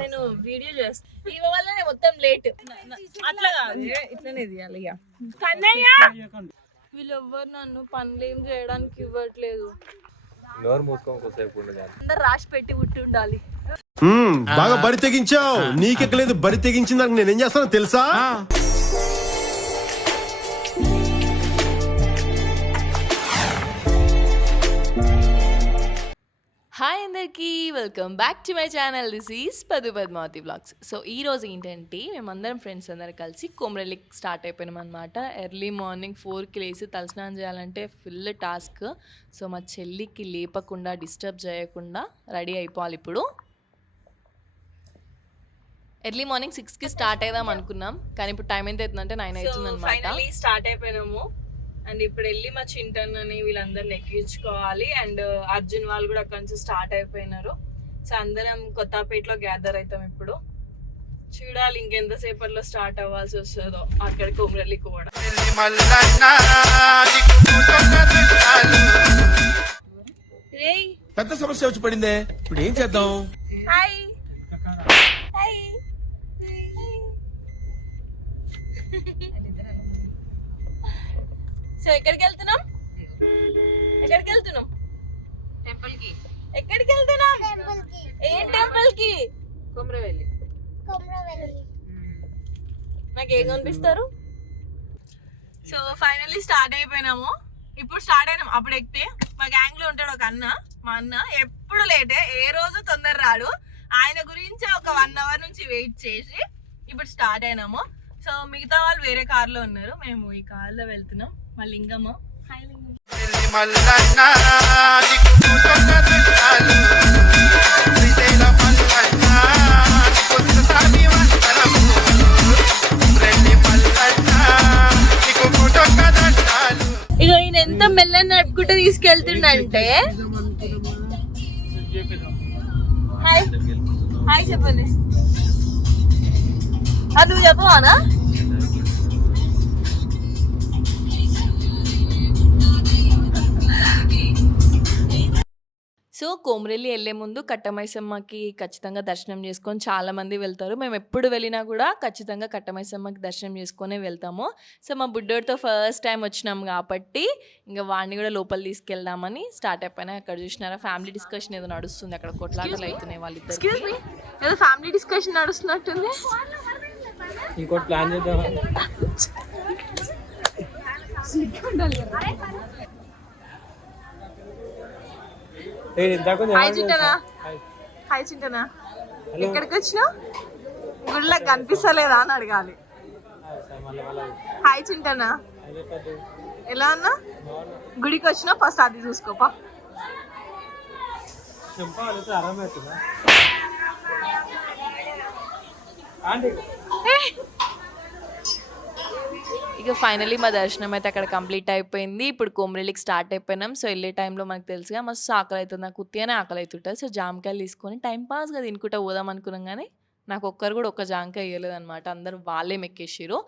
నేను వీడియో చేస్తాను ఇవ వల్ల మొత్తం లేట్ అట్లా కాదు ఇట్లనే తీయాలి ఇక కన్నయ్య వీళ్ళెవ్వరు నన్ను పనులు ఏం చేయడానికి ఇవ్వట్లేదు అందరు రాసి పెట్టి పుట్టి ఉండాలి బాగా బరి తెగించావు నీకెక్కలేదు బరి తెగించిందాక నేనేం చేస్తానో తెలుసా హాయ్ అందరికీ welcome back to my channel this is Padmavathi vlogs. So ఈ రోజు ఏంటంటే మేమందరం ఫ్రెండ్స్ అందరం కలిసి కొమరలికి స్టార్ట్ అయిపోయినాం అనమాట. ఎర్లీ మార్నింగ్ 4కి లేచి తలస్నానం చేయాలంటే ఫుల్ టాస్క్. సో మా చెల్లికి లేపకుండా డిస్టర్బ్ చేయకుండా రెడీ అయిపోవాలి. ఇప్పుడు ఎర్లీ మార్నింగ్ 6కి స్టార్ట్ అయిదాం అనుకున్నాం, కానీ ఇప్పుడు టైం ఎంత అవుతుందంటే 9 అవుతుంది అనమాట. స్టార్ట్ అయిపోయినాము అండ్ ఇప్పుడు వెళ్ళి మా చింటన్నని వీళ్ళందరిని ఎక్కించుకోవాలి. అండ్ అర్జున్ వాళ్ళు కూడా అక్కడ నుంచి స్టార్ట్ అయిపోయినారు. సో అందరం కొత్తపేటలో గ్యాదర్ అవుతాం. ఇప్పుడు చూడాలి ఇంకెంతసేపట్లో స్టార్ట్ అవ్వాల్సి వస్తుందో అక్కడ కొమరలి కూడా. పెద్ద సమస్య వచ్చి పడిందే, ఇప్పుడు ఏం చేద్దాం? హాయ్ సో ఎక్కడికి వెళ్తున్నాం? టెంపుల్ కి. ఎక్కడికి వెళ్తున్నాం? ఏం టెంపుల్ కి? కొమరవెల్లి. నాకు ఏం కనిపిస్తారు? సో ఫైనల్లీ స్టార్ట్ అయిపోయినాము. ఇప్పుడు స్టార్ట్ అయినాం. అప్పుడు ఎక్కితే మా గ్యాంగ్ లో ఉంటాడు ఒక అన్న. మా అన్న ఎప్పుడు లేటే, ఏ రోజు తొందర రాడు. ఆయన గురించి ఒక 1 అవర్ నుంచి వెయిట్ చేసి ఇప్పుడు స్టార్ట్ అయినాము. సో మిగతా వాళ్ళు వేరే కార్ లో ఉన్నారు, మేము ఈ కార్ లో వెళ్తున్నాం. మా లింగమ్మ. హాయ్ లింగమ్మ. ఇక ఈయన ఎంత మెల్లని నడుపుకుంటూ తీసుకెళ్తుండంటే. హాయ్ హాయ్ చెప్పండి. అది నువ్వు చెప్పవానా? సో కొమరలి వెళ్ళే ముందు కట్టమైసమ్మకి ఖచ్చితంగా దర్శనం చేసుకొని చాలామంది వెళ్తారు. మేము ఎప్పుడు వెళ్ళినా కూడా ఖచ్చితంగా కట్టమైసమ్మకి దర్శనం చేసుకొని వెళ్తాము. సో మా బుడ్డోడితో ఫస్ట్ టైం వచ్చినాం కాబట్టి ఇంకా వాడిని కూడా లోపల తీసుకెళ్దామని స్టార్ట్ అయిపోయినా. అక్కడ చూసినారా ఫ్యామిలీ డిస్కషన్ ఏదో నడుస్తుంది, అక్కడ కొట్లాటలు అవుతున్నాయి వాళ్ళిద్దరు. ఏదో ఫ్యామిలీ డిస్కషన్ నడుస్తున్నట్టుంది. ఇంకోటి ప్లాన్ చేద్దాం. హాయ్ చింటనా. హాయ్ చింటనా, ఎక్కడికి వచ్చినావు? గుళ్ళకి కనిపిస్తలేదా అని అడగాలి. హాయ్ చింటనా, ఎలా అన్నా? గుడికి వచ్చినా ఫస్ట్ అది చూసుకోపా. ఇక ఫైనలీ మా దర్శనం అయితే అక్కడ కంప్లీట్ అయిపోయింది. ఇప్పుడు కొమరలికి స్టార్ట్ అయిపోయినాం. సో వెళ్ళే టైంలో మాకు తెలుసుగా మస్తు ఆకలి అవుతుంది, నాకు ఉత్తిగానే ఆకలి అవుతుంటుంది. సో జామకాయలు తీసుకొని టైం పాస్గా తినుకుంటా పోదాం అనుకున్నాం, కానీ నాకు ఒక్కరు కూడా ఒక్క జామకాయ ఇవ్వలేదు అనమాట. అందరూ వాళ్ళే మెక్కేసారు.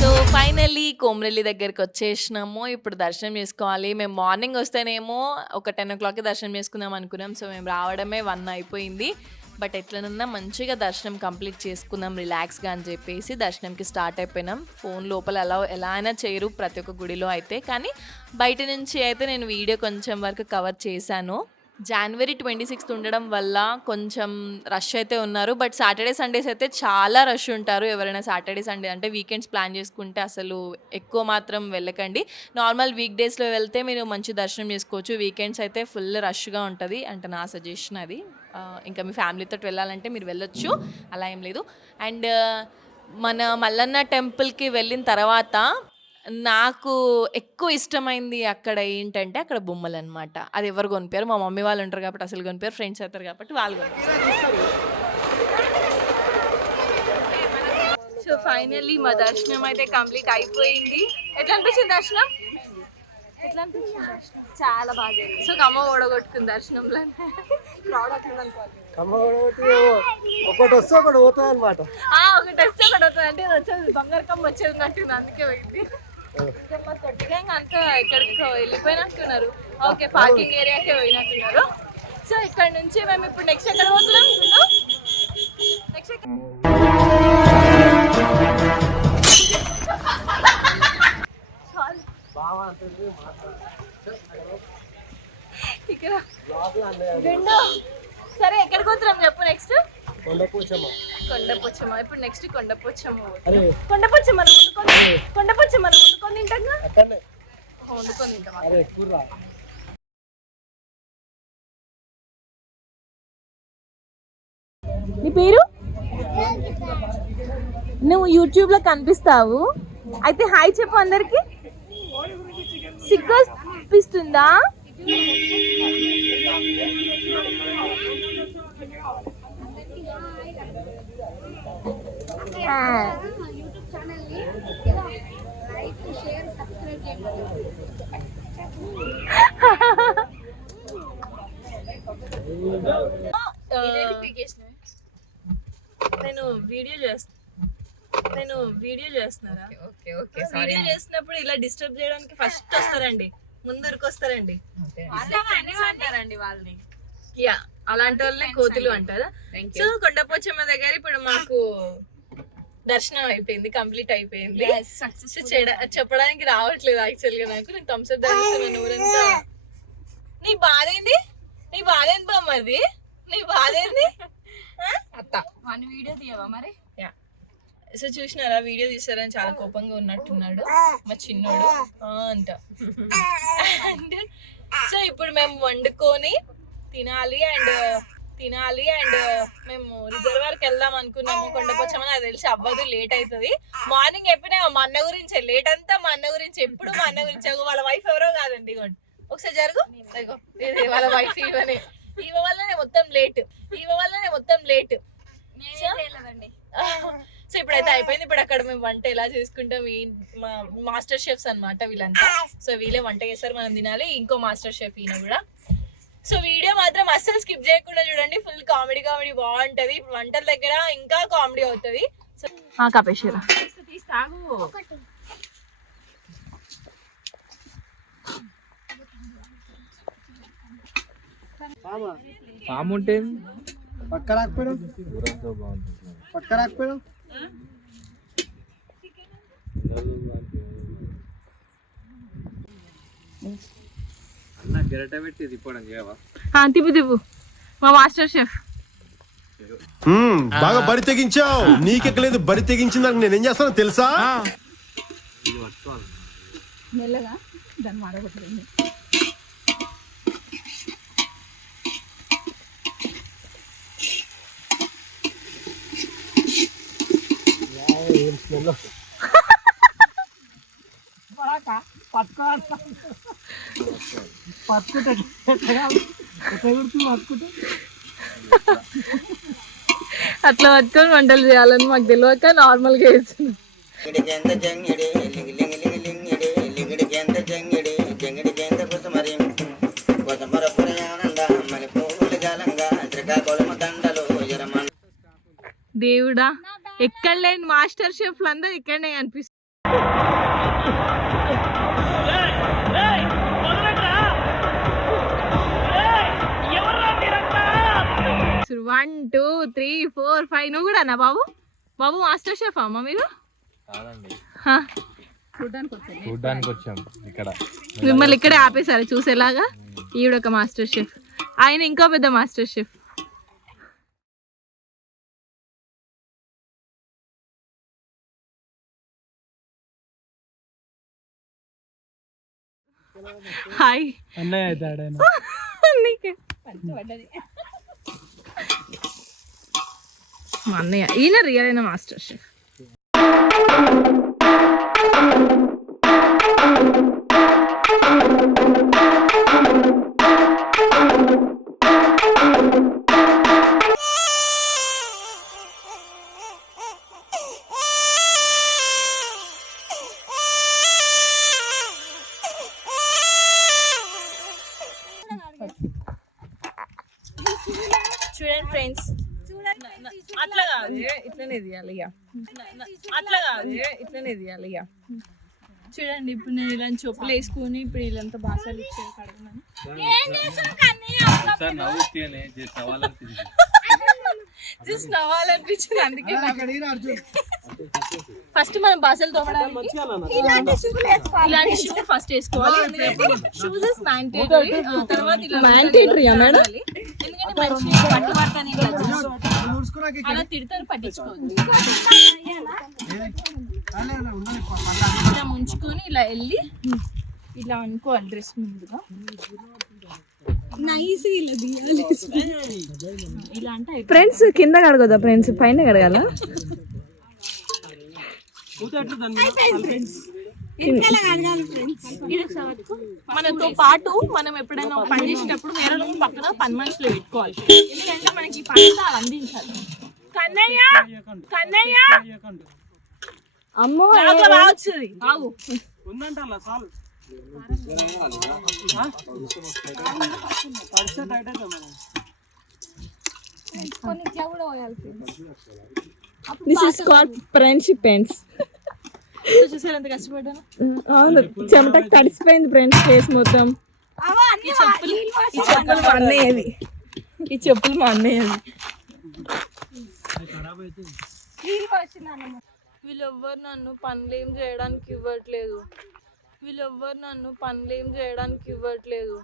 సో ఫైనల్లీ కొమరలి దగ్గరికి వచ్చేసినాము. ఇప్పుడు దర్శనం చేసుకోవాలి. మేము మార్నింగ్ వస్తేనేమో ఒక 10 o'clockకి దర్శనం చేసుకుందాం అనుకున్నాం. సో మేము రావడమే 1 అయిపోయింది. బట్ ఎట్లనన్నా మంచిగా దర్శనం కంప్లీట్ చేసుకుందాం రిలాక్స్గా అని చెప్పేసి దర్శనంకి స్టార్ట్ అయిపోయినాం. ఫోన్ లోపల ఎలా అయినా చేయరు ప్రతి ఒక్క గుడిలో అయితే, కానీ బయట నుంచి అయితే నేను వీడియో కొంచెం వరకు కవర్ చేశాను. January 26th ఉండడం వల్ల కొంచెం రష్ అయితే ఉన్నారు. బట్ సాటర్డే సండేస్ అయితే చాలా రష్ ఉంటారు. ఎవరైనా సాటర్డే సండే అంటే వీకెండ్స్ ప్లాన్ చేసుకుంటే అసలు ఎక్కువ మాత్రం వెళ్ళకండి. నార్మల్ వీక్ డేస్లో వెళ్తే మీరు మంచి దర్శనం చేసుకోవచ్చు. వీకెండ్స్ అయితే ఫుల్ రష్గా ఉంటుంది అంటే నా సజెషన్ అది. ఇంకా మీ ఫ్యామిలీతో వెళ్ళాలంటే మీరు వెళ్ళొచ్చు, అలా ఏం లేదు. అండ్ మన మల్లన్న టెంపుల్కి వెళ్ళిన తర్వాత నాకు ఎక్కువ ఇష్టమైంది అక్కడ ఏంటంటే అక్కడ బొమ్మలు అనమాట. అది ఎవరు కొనిపారు? మా మమ్మీ వాళ్ళు ఉంటారు కాబట్టి అసలు కొనిపారు, ఫ్రెండ్స్ అవుతారు కాబట్టి వాళ్ళు కొనిపారు. సో ఫైనల్లీ మా దర్శనం అయితే కంప్లీట్ అయిపోయింది. ఎట్లా అనిపించింది దర్శనం? ఎట్లా అనిపించింది దర్శనం? చాలా బాగా జరిగింది. సో కమ్మ ఓడగొట్టుకుంది దర్శనంలో. క్రౌడ్ అట్లా అనుకోవాలి. ఒకటి వస్తే ఒకటి పోతుంది అనమాట. ఒకటి వస్తే ఒకటి అవుతుంది అంటే వచ్చేది బంగారు కమ్మ వచ్చేది నట్టుంది, అందుకే పోయింది. మా తొట్టిగా ఇంకా అంతా ఎక్కడికో వెళ్ళిపోయినట్టున్నారు. ఓకే, పార్కింగ్ ఏరియాకే పోయినట్టున్నారు. సో ఇక్కడ నుంచి మేము ఇప్పుడు నెక్స్ట్ ఎక్కడ పోతున్నాం? నెక్స్ట్ ఇక్కడ సరే ఎక్కడికి పోతున్నాం చెప్పు? నెక్స్ట్ కొండపోచమ్మ. ఇప్పుడు నెక్స్ట్ కొండపోచమ్మ. కొండపోచమ్మ వండుకొని తింటాం. వండుకొని తింటాం. నీ పేరు? నువ్వు యూట్యూబ్ లో కనిపిస్తావు అయితే హాయ్ చెప్పు అందరికి. సిగ్గు అనిపిస్తుందా? నేను వీడియో చేస్తున్నారా? వీడియో చేసినప్పుడు ఇలా డిస్టర్బ్ చేయడానికి ఫస్ట్ వస్తారండి, ముందరికి వస్తారండి. అంటారండి వాళ్ళని. యా, అలాంటి వాళ్ళని కోతులు అంటారా? సో కొండపోచమ్మ దగ్గర ఇప్పుడు మాకు దర్శనం అయిపోయింది, కంప్లీట్ అయిపోయింది. సో చెప్పడానికి రావట్లేదు యాక్చువల్ గా నాకు. నేను థమ్స్అప్ తాగిస్తున్నాను ఊరంతా. నీ బాధ ఏంది? బామ్మది? నీ బాధ ఏంది? అత్త మన వీడియో తీయవా మరి? సో చూసినారా, వీడియో తీసారని చాలా కోపంగా ఉన్నట్టున్నాడు మా చిన్నోడు అంట. సో ఇప్పుడు మేము వండుకొని తినాలి అండ్ మేము రిజర్వర్కి వెళ్దాం అనుకున్నాము. కొండపోచమని అది తెలిసి అవ్వదు, లేట్ అవుతుంది. మార్నింగ్ చెప్పినా మా అన్న గురించే, లేట్ అంతా మా అన్న గురించి, ఎప్పుడు మా అన్న గురించి. వాళ్ళ వైఫ్ ఎవరో కాదండి, ఇగోండి ఒకసారి జరుగు. వాళ్ళ వైఫ్ ఈమె వల్లనే మొత్తం లేట్. సో ఇప్పుడైతే అయిపోయింది. ఇప్పుడు అక్కడ మేము వంట ఎలా చేసుకుంటాం, మా మాస్టర్ షెఫ్స్ అన్నమాట వీళ్ళంతా. సో వీళ్ళే వంట చేస్తారు, మనం తినాలి. ఇంకో మాస్టర్ షెఫ్ ఈయన కూడా. సో వీడియో మాత్రం అస్సలు స్కిప్ చేయకుండా చూడండి, ఫుల్ కామెడీ బాగుంటది. ఇప్పుడు వంటల దగ్గర ఇంకా కామెడీ అవుతుంది. సో కపేశ్వర పాము ఉంటే పక్క రాకపోయాడు. అన్న గెరట పెట్టి తిప్పడం చేయవా? తిప్పు మా మాస్టర్ షెఫ్. బాగా బరి తెగించావు. నీకెక్కలేదు, బరి తెగించిన దానికి నేనేం చేస్తానో తెలుసా? మెల్లగా దాన్ని మాడగొట్టండి. అట్లా పట్టుకొని వంటలు చేయాలని మాకు తెలియక నార్మల్ గా వేస్తున్నాం. దేవుడా, ఎక్కడ లేని మాస్టర్ షెఫ్లు అందరూ ఇక్కడనే కనిపిస్తుంది. 1 2 3 4 5. నువ్వు కూడా అన్నా బాబు? మాస్టర్ షెఫ్ అమ్మా మీరు? చూడ్డానికి వచ్చాం ఇక్కడ. మిమ్మల్ని ఇక్కడే ఆపేశారు చూసేలాగా. ఈవిడొక మాస్టర్ షెఫ్, ఆయన ఇంకో పెద్ద మాస్టర్ షెఫ్. హాయ్ అన్నయ్య అవుతాడు మా అన్నయ్య. ఈయన రియల్ అయిన మాస్టర్ షెఫ్. చూడండి ఫ్రెండ్స్, అట్లా కాదు ఇట్లనే తీయాలి ఇక, అట్లా కాదు ఇట్లనే తీయాలి ఇక. చూడండి ఇప్పుడు నేను ఇలాంటి చెప్పులు వేసుకొని ఇప్పుడు వీళ్ళంతా బాసాలు ఇచ్చారు కడగమని. సార్ నవ్వుతేనే జస్ట్ అవ్వాలనిపించింది. జస్ట్ నవ్వాలనిపించింది అందుకే. ఫస్ట్ మనం బాసలు తోమడానికి ఇలాంటి షూ ఫస్ట్ వేసుకోవాలి. షూస్ మ్యాండేటరీ, తర్వాత ఇలా మ్యాండేటరీయా మేడం? ఎందుకంటే మంచి పట్టుబడతాను అలా తిడతారు, పట్టించుకోవద్దు. ఇలా ముంచుకొని ఇలా వెళ్ళి ఇలా అనుకోవాలి డ్రెస్ ముందుగా. ఇలా అంటే ఫ్రెండ్స్ కింద కడగదా ఫ్రెండ్స్, పైన కడగాల. మనతో పాటు మనం ఎప్పుడైనా పని చేసేటప్పుడు వేరే పక్కన పని మనుషులు పెట్టుకోవాలి. ఎందుకంటే మనకి ఈ పని అందించాలి. కన్నయ్య కన్నయ్య అమ్మో రావచ్చుది ఆగు. This is called friendship friends. చూసారు ఎంత కష్టపడ్డాను. అవును, చెమటకి తడిసిపోయింది ఫ్రెండ్స్ ఫేస్ మొత్తం. ఈ చెప్పులు మా అన్నయ్యవి, ఈ చెప్పులు మా అన్నయ్యవి. వీళ్ళెవ్వరు నన్ను పనులేం చేయడానికి ఇవ్వట్లేదు.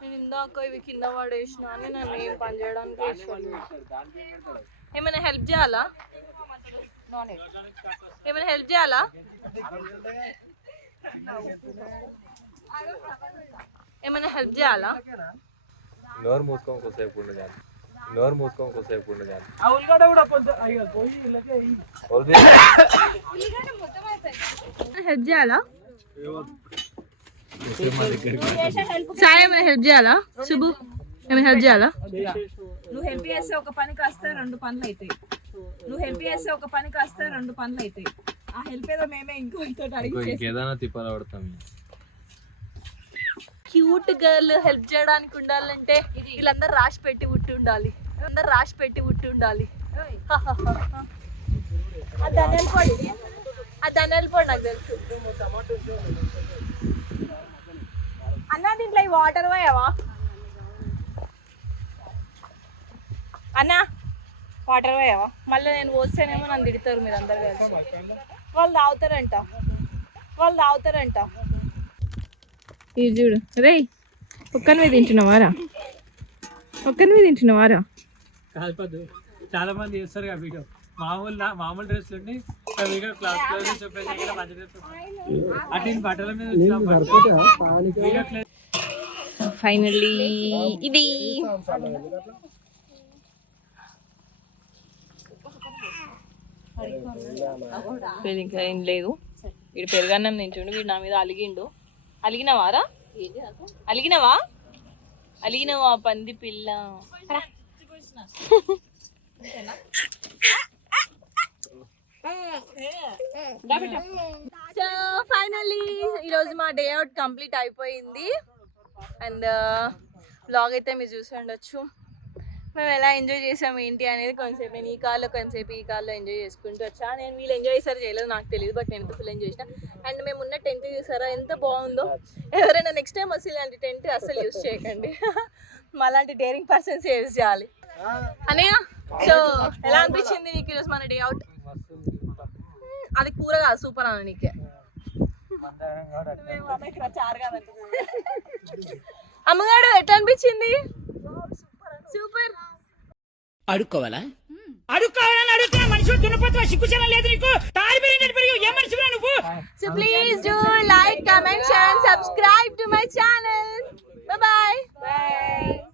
నేను ఇందాక ఇవి కింద పడేసిన అని నన్ను ఏం పని చేయడానికి వేసుకోలేదు. ఏమైనా హెల్ప్ చేయాలా? ఏమైనా హెల్ప్ చేయాలా? ఏమైనా హెల్ప్ చేయాలా? నోరు మూసుకొని కొద్దిసేపు ఉండదు. హెల్ప్ చేయాలా? సాయి ఏమైనా హెల్ప్ చేయాలా? శుభు ఏమైనా హెల్ప్ చేయాలా? నువ్వు హెల్ప్ చేస్తే ఒక పని కాస్త రెండు పనులు అవుతాయి. ఆ హెల్ప్ ఏదో మేమే ఇంకోటితో అడిగి ఇంకేదైనా తిప్పలు పడతాం. క్యూట్ గర్ల్ హెల్ప్ చేయడానికి ఉండాలంటే వీళ్ళందరూ రాసి పెట్టి ఉట్టి ఉండాలి. ఆ ధనియాల పొడి నాకు తెలుసు. అన్న దీంట్లో ఈ వాటర్ పోయావా అన్న? వాటర్ పోయావా? మళ్ళీ నేను పోస్తేనేమో నన్ను తిడతారు మీరు అందరు కలిసి. వాళ్ళు తాగుతారంట. ఇది చూడు రే, ఒక్కనివే తింటున్నావారా? కాదు, చాలా మంది చేస్తారు కదా వీడియో, మామూలు డ్రెస్లు ఉండి వీడియో క్లాస్ చెప్పేసి అటు బట్టల మీద ఫైనల్లీ ఇది ఇంకా ఏం లేదు. వీడు పెరుగన్నం తింటుండు, వీడు నా మీద అలిగినవా పంది పిల్ల. సో ఫైనల్లీ ఈరోజు మా డే అవుట్ కంప్లీట్ అయిపోయింది. అండ్ వ్లాగ్ అయితే మీరు చూసి ఉండొచ్చు. మేము ఎలా ఎంజాయ్ చేసాము ఏంటి అనేది కొంచెంసేపు నేను ఈ కార్లో ఎంజాయ్ చేసుకుంటూ వచ్చా. నేను వీళ్ళు ఎంజాయ్ చేశారో చేయలేదు నాకు తెలియదు, బట్ నేను ఫుల్ ఎంజాయ్ చేసిన. అండ్ మేము ఉన్న టెంట్ చూసారా ఎంత బాగుందో. ఎవరైనా నెక్స్ట్ టైం వస్తే ఇలాంటి టెంట్ అసలు యూజ్ చేయకండి, మాలాంటి డేరింగ్ పర్సన్స్ యూజ్ చేయాలి. అన్నయ్య సో ఎలా అనిపించింది నీకు ఈరోజు మన డే అవుట్? అది కూర కాదు, సూపర్ అన్న నీకే. అమ్మగాడు ఎట్లా అనిపించింది? సూపర్. అడుక్కోవాలా మనిషి దున్నపోతున్నా సిగ్గుచనం లేదు నీకు. ఏ మనిషి నువ్వు? So please do like, comment, share and subscribe to my channel. Bye bye.